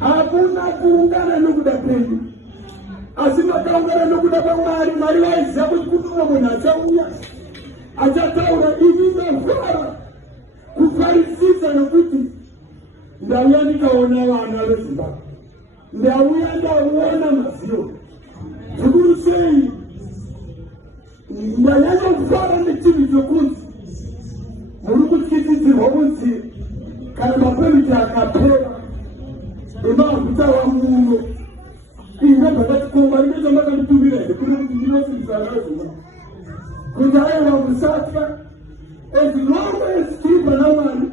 hakuna kuungana nokuda kwenyu, asina kaungana nokuda kwaMwari. Mwari vaiziva kuti kune munhu achauya achataura, ini ndafara kufarisisa nokuti ndauya ndikaona vana veZimbabwe, ndauya ndaona maziyo zvikuru sei. Ndanyanyofara nechinhu chokuti muri kutyitidzirwa kuti kana mapemiti akapera emaguta wamuno ine zvakatikomba rinenge makandituvira here kuri kuti ndinosimbisana nazvona kuti aiwa musatya. As long as tiri pana Mwari,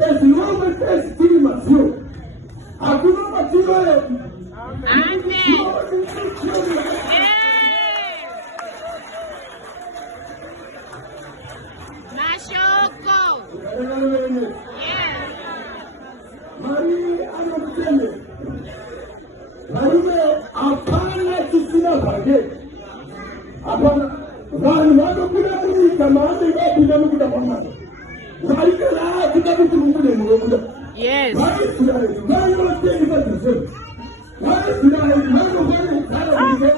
as long as tiri maziyo, hakuna matiro edu. Mwari anokutende varume hapana chisina zvake. Hapana vanhu vanobuda munyika maanenge vapinda nokuda kwaMwari. Mwari kana akuda kuti mumune munobuda, vaisraeri vanotengesa zvose, vaisraeri vanofana kugara munyika